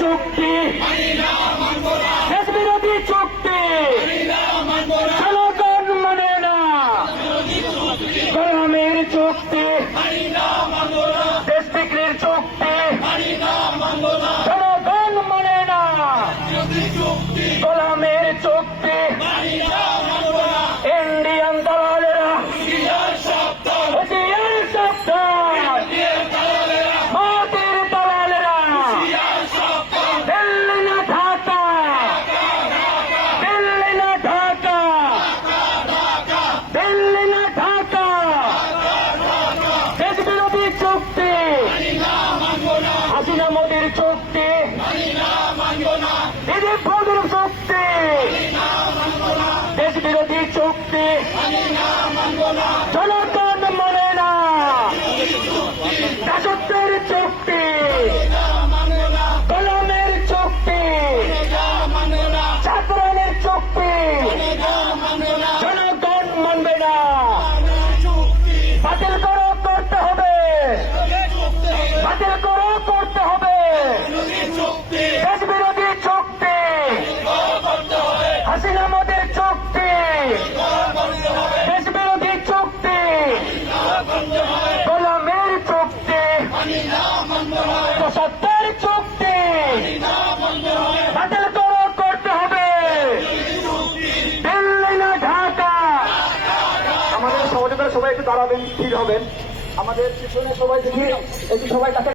চুক্তি, দেশ বিরোধী চুক্তি জনগণ মানে না। গোলামের চুক্তি, দেশ বিক্রির চুক্তি জনগণ মানে না। গোলামের চুক্তি, ইন্ডিয়ান দালালেরা হুঁশিয়ার সাবধান, মোদির দালালেরা দিল্লি না ঢাকা, দিল্লি না ঢাকা, দিল্লি না ঢাকা। দেশ বিরোধী চুক্তি, হাসিনা মোদির চুক্তি, বিজেপি মোদির চুক্তি, দেশ বিরোধী চুক্তি জনগণ মানে না। দাসত্বের চুক্তি, গোলামের চুক্তি, ছাত্রের চুক্তি জনগণ মানবে না। বাতিল করো, করতে হবে, বাতিল করো, করতে হবে। দেশ বিরোধী চুক্তি, হাসিনা মোদির চুক্তি, দেশ বিরোধী চুক্তি, গোলামের চুক্তি, সত্যের চুক্তি বাতিল করো, করতে হবে। দিল্লি না ঢাকা। আমাদের সহযোগিতা সবাই একটু দাঁড়াবেন, স্থির হবেন। আমাদের পিছনে সবাই দেখি একটু সবাই কাছে